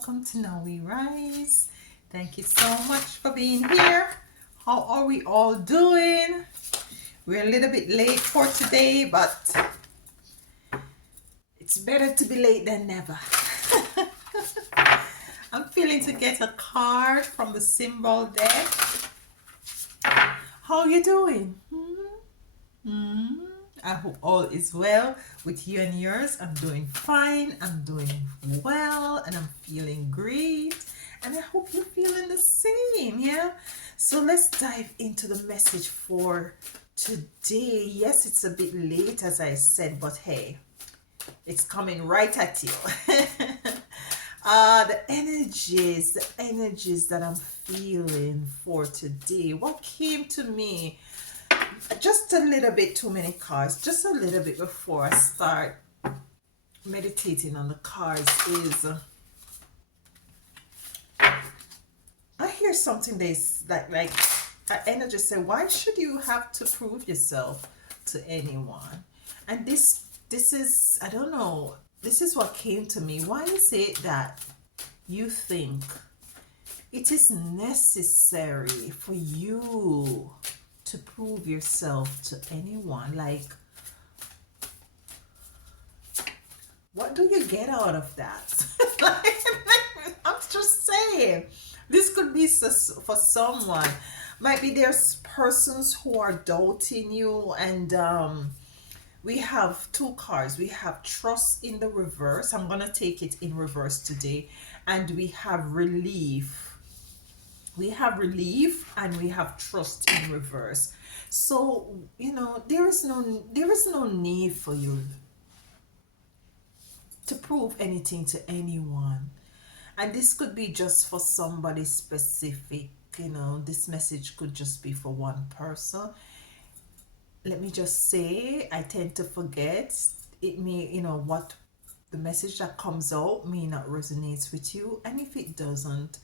welcome to Now We Rise. Thank you so much for being here. How are we all doing? We're a little bit late for today, but it's better to be late than never. I'm feeling to get a card from the symbol deck. How you doing? I hope all is well with you and yours. I'm doing fine. I'm doing well and I'm feeling great. And I hope you're feeling the same, yeah? So let's dive into the message for today. Yes, it's a bit late, as I said, but hey, it's coming right at you. The energies that I'm feeling for today. What came to me? Just a little bit too many cards, just a little bit before I start meditating on the cards is I hear something that's like energy say, why should you have to prove yourself to anyone? And this is, I don't know, this is what came to me. Why is it that you think it is necessary for you to prove yourself to anyone? Like, what do you get out of that? I'm just saying, this could be for someone. Might be there's persons who are doubting you, and we have two cards. We have trust in the reverse. I'm gonna take it in reverse today, and we have relief. We have relief and we have trust in reverse. So there is no need for you to prove anything to anyone. And this could be just for somebody specific. This message could just be for one person. Let me just say, I tend to forget. It may, what the message that comes out may not resonate with you. And if it doesn't,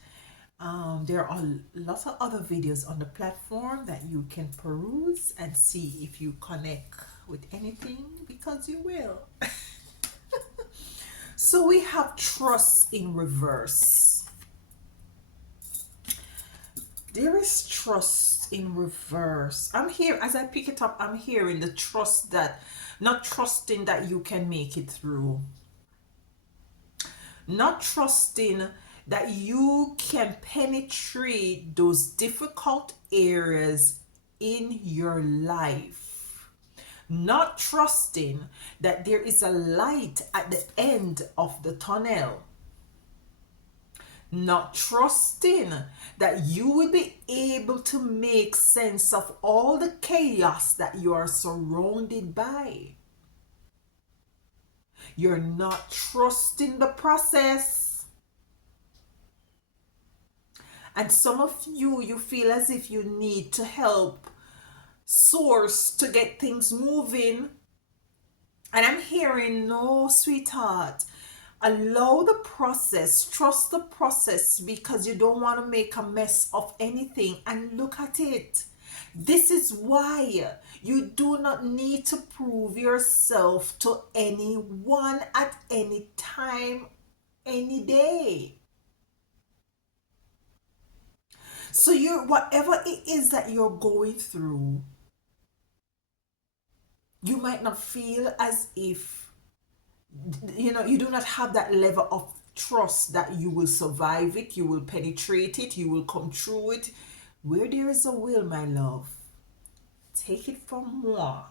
there are lots of other videos on the platform that you can peruse and see if you connect with anything, because you will. So we have trust in reverse. There is trust in reverse. I'm here, as I pick it up, I'm hearing the trust that, not trusting that you can make it through. Not trusting that you can penetrate those difficult areas in your life. Not trusting that there is a light at the end of the tunnel. Not trusting that you will be able to make sense of all the chaos that you are surrounded by. You're not trusting the process. And some of you feel as if you need to help source to get things moving. And I'm hearing, no, sweetheart, allow the process, trust the process, because you don't want to make a mess of anything. And look at it. This is why you do not need to prove yourself to anyone at any time, any day. So whatever it is that you're going through, you might not feel as if, you do not have that level of trust that you will survive it, you will penetrate it, you will come through it. Where there is a will, my love, take it from moi.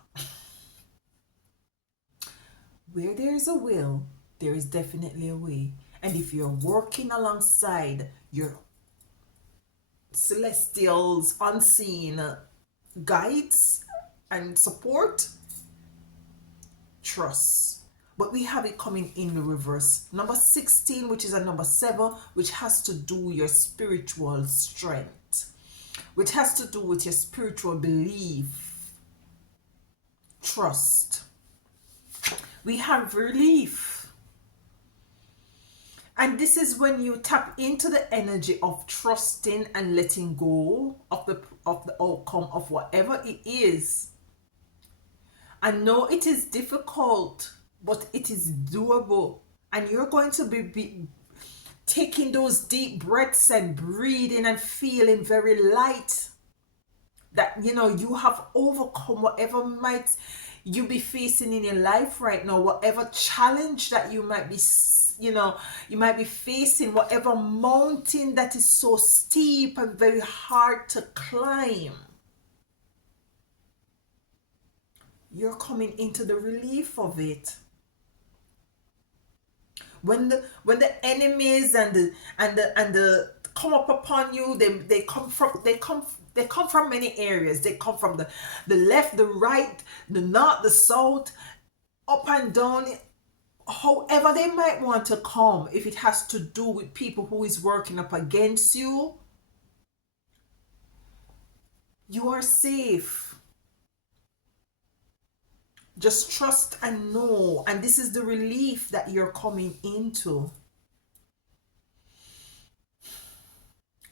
Where there is a will, there is definitely a way. And if you're working alongside your celestials, unseen guides and support, trust. But we have it coming in the reverse. Number 16, which is a number 7, which has to do with your spiritual strength, which has to do with your spiritual belief, trust. We have relief. And this is when you tap into the energy of trusting and letting go of the outcome of whatever it is. I know it is difficult, but it is doable. And you're going to be taking those deep breaths and breathing and feeling very light, that you have overcome whatever might you be facing in your life right now, whatever challenge that you might be you might be facing, whatever mountain that is so steep and very hard to climb. You're coming into the relief of it. When the enemies and the come up upon you, they come from many areas. They come from the left, the right, the north, the south, up and down. However they might want to come, if it has to do with people who is working up against you, you are safe. Just trust and know, and this is the relief that you're coming into.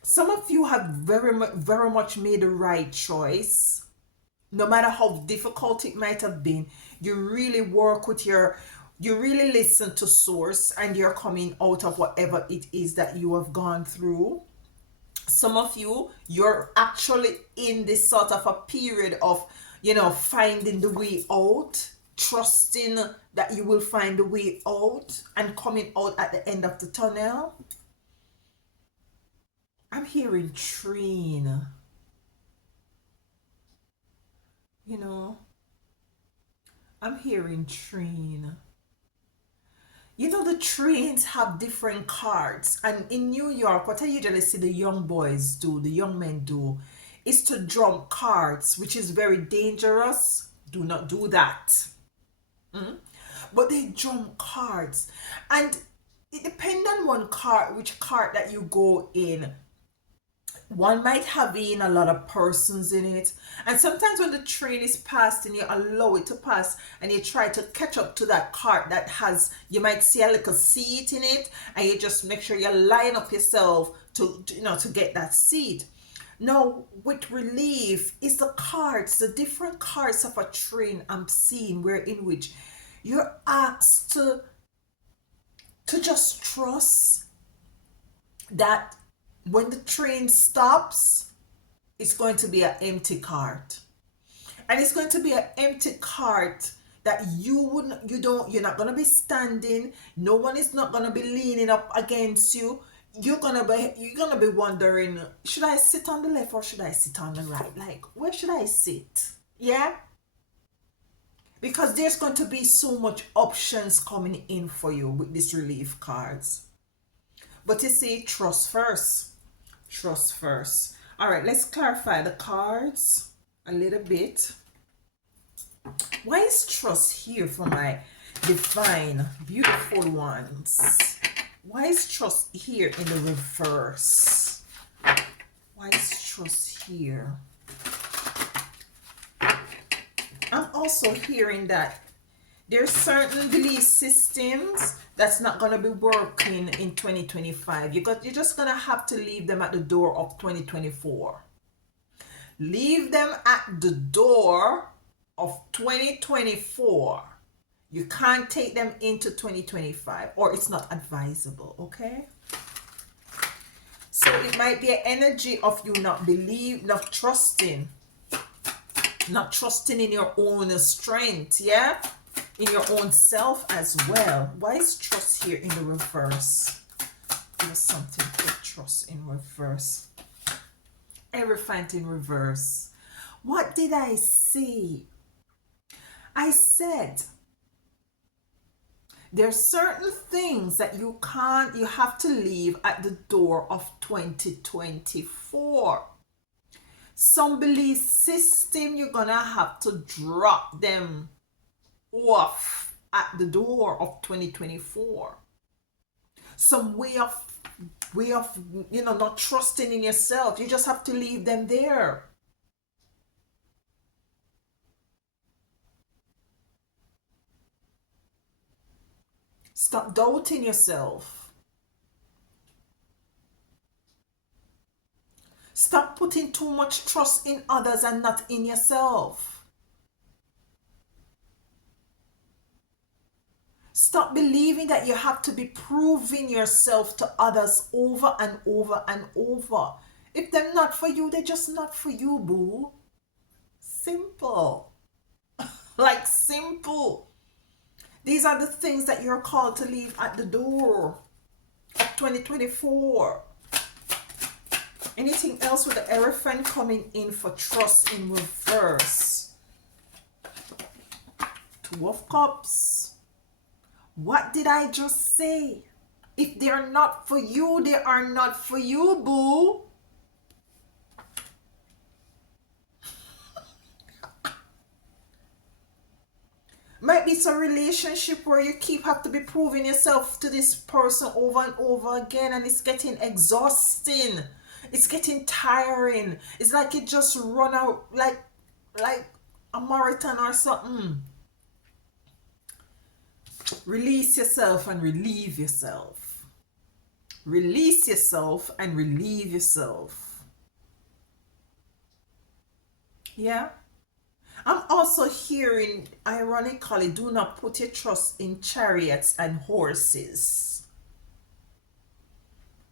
Some of you have very much made the right choice. No matter how difficult it might have been, you really work with you really listen to source, and you're coming out of whatever it is that you have gone through. Some of you, you're actually in this sort of a period of finding the way out, trusting that you will find the way out and coming out at the end of the tunnel. I'm hearing train. you know I'm hearing train. The trains have different cards, and in New York, what I usually see the young boys do, the young men do, is to drum cards, which is very dangerous. Do not do that. Mm? But they drum cards, and it depends on one card, which card that you go in. One might have in a lot of persons in it, and sometimes when the train is passed and you allow it to pass and you try to catch up to that cart that has, you might see a little seat in it, and you just make sure you line up yourself to get that seat. Now with relief is the cards, the different cards of a train I'm seeing, where in which you're asked to just trust that when the train stops, it's going to be an empty cart. And it's going to be an empty cart that you're not going to be standing. No one is not going to be leaning up against you. You're going to be wondering, should I sit on the left or should I sit on the right? Like, where should I sit? Yeah? Because there's going to be so much options coming in for you with these relief cards. But you see, trust first. Trust first. All right, let's clarify the cards a little bit. Why is trust here for my divine, beautiful ones? Why is trust here in the reverse? Why is trust here? I'm also hearing that there's certain belief systems that's not going to be working in 2025. You're just going to have to leave them at the door of 2024. Leave them at the door of 2024. You can't take them into 2025, or it's not advisable, okay? So it might be an energy of you not trusting in your own strength, yeah? In your own self as well. Why is trust here in the reverse? There's something for trust in reverse. Hierophant in reverse. What did I say? I said there's certain things that you have to leave at the door of 2024. Some belief system, you're gonna have to drop them off at the door of 2024. Some way of not trusting in yourself, you just have to leave them there. Stop doubting yourself. Stop putting too much trust in others and not in yourself. Stop believing that you have to be proving yourself to others over and over and over. If they're not for you, they're just not for you, boo. Simple. Like simple. These are the things that you're called to leave at the door of 2024. Anything else with the Hierophant coming in for trust in reverse? Two of Cups. What did I just say? If they're not for you, they are not for you, boo. Might be some relationship where you have to be proving yourself to this person over and over again, and it's getting exhausting. It's getting tiring. It's like it just run out like a marathon or something. Release yourself and relieve yourself. Release yourself and relieve yourself. Yeah. I'm also hearing, ironically, do not put your trust in chariots and horses.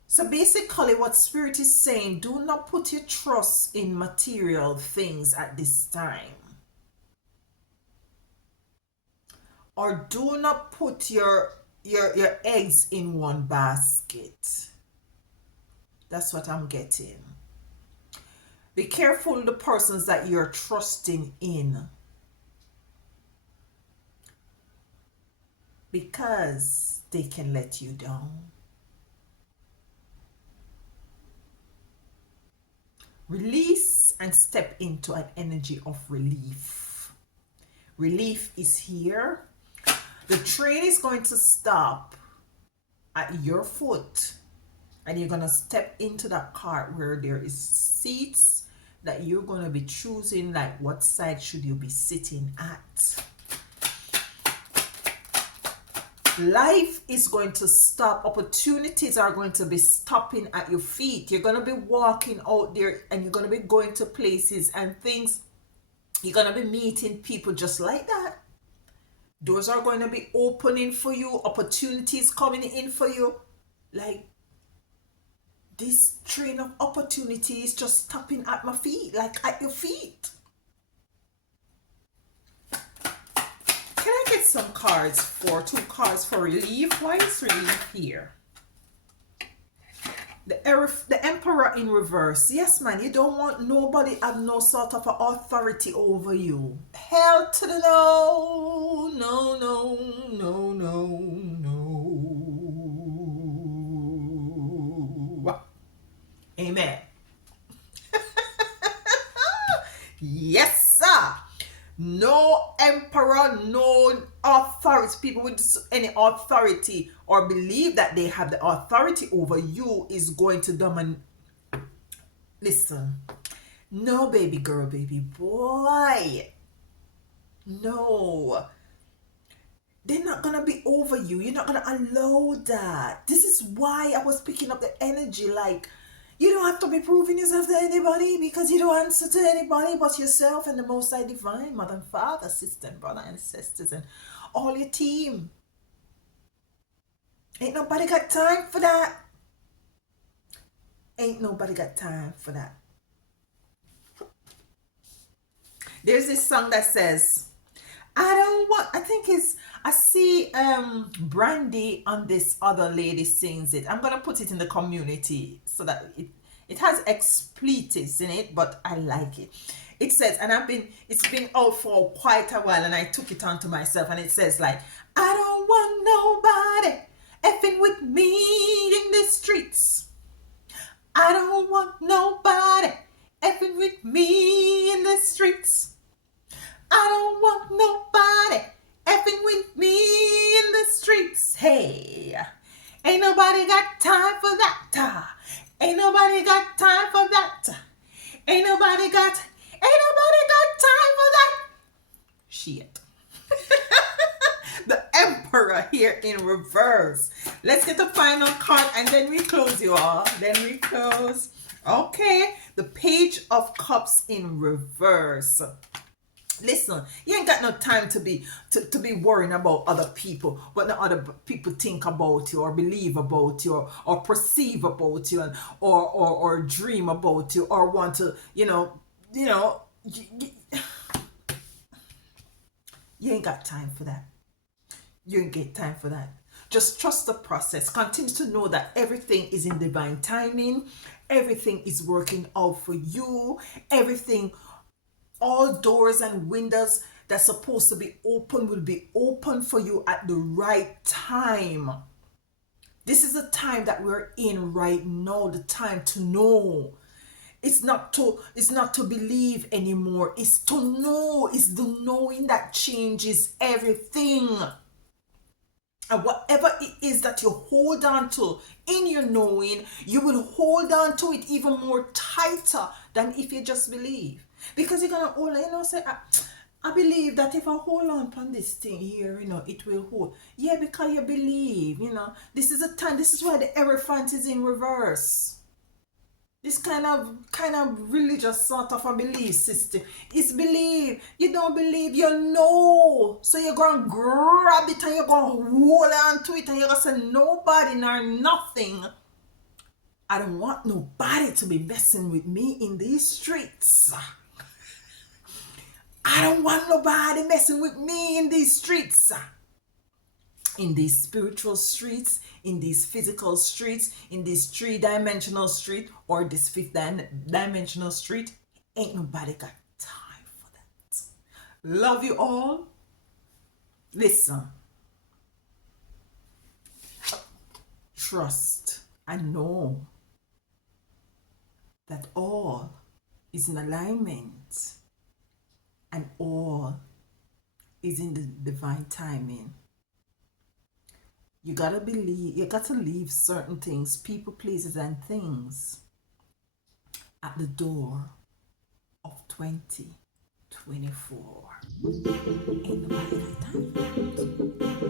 So basically what Spirit is saying, do not put your trust in material things at this time. Or do not put your eggs in one basket. That's what I'm getting. Be careful the persons that you're trusting in, because they can let you down. Release and step into an energy of relief. Relief is here. The train is going to stop at your foot, and you're going to step into that cart where there is seats that you're going to be choosing, like what side should you be sitting at. Life is going to stop. Opportunities are going to be stopping at your feet. You're going to be walking out there, and you're going to be going to places and things. You're going to be meeting people just like that. Doors are going to be opening for you. Opportunities coming in for you. Like, this train of opportunity is just stopping at my feet, like at your feet. Can I get some cards for, 2 cards for relief? Why is relief here? The Emperor in reverse. Yes, man, you don't want nobody have no sort of authority over you. Hell to the no. No, no, no, no, no. Amen. Yes, sir. No emperor, no authority. People with any authority or believe that they have the authority over you is going to dominate. Listen. No, baby girl, baby boy. No. They're not going to be over you. You're not going to allow that. This is why I was picking up the energy, like, you don't have to be proving yourself to anybody, because you don't answer to anybody but yourself and the Most High Divine, mother and father, sister and brother and sisters, and all your team. Ain't nobody got time for that. Ain't nobody got time for that. There's this song that says, I see Brandy on this other lady sings it. I'm gonna put it in the community so that it has expletives in it, but I like it. It says, and it's been out for quite a while, and I took it onto myself, and it says like, I don't want nobody effing with me in the streets. I don't want nobody effing with me in the streets. I don't want nobody effing with me in the streets. Hey, ain't nobody got time for that. Ain't nobody got time for that. Ain't nobody got time for that. Shit. The Emperor here in reverse. Let's get the final card and then we close, you all. Then we close. Okay. The Page of Cups in reverse. Listen, you ain't got no time to be worrying about other people, what the other people think about you or believe about you or perceive about you, and or dream about you or want to, you ain't got time for that. You ain't get time for that. Just trust the process. Continue to know that everything is in divine timing. Everything is working out for you. Everything, all doors and windows that's supposed to be open will be open for you at the right time. This is the time that we're in right now, the time to know. It's not to believe anymore. It's to know. It's the knowing that changes everything. And whatever it is that you hold on to in your knowing, you will hold on to it even more tighter than if you just believe. Because you're gonna hold on, say, I believe that if I hold on to this thing here, it will hold. Yeah, because you believe, This is a time, this is why the Hierophant is in reverse. This kind of religious sort of a belief system. It's believe. You don't believe, you know. So you're going to grab it and you're going to hold on to it and you're going to say nobody nor nothing. I don't want nobody to be messing with me in these streets. I don't want nobody messing with me in these streets. In these spiritual streets, in these physical streets, in this three-dimensional street or this fifth-dimensional street, ain't nobody got time for that. Love you all. Listen. Trust and know that all is in alignment and all is in the divine timing. You gotta believe, you gotta leave certain things, people, places, and things at the door of 2024. Ain't nobody got time for it.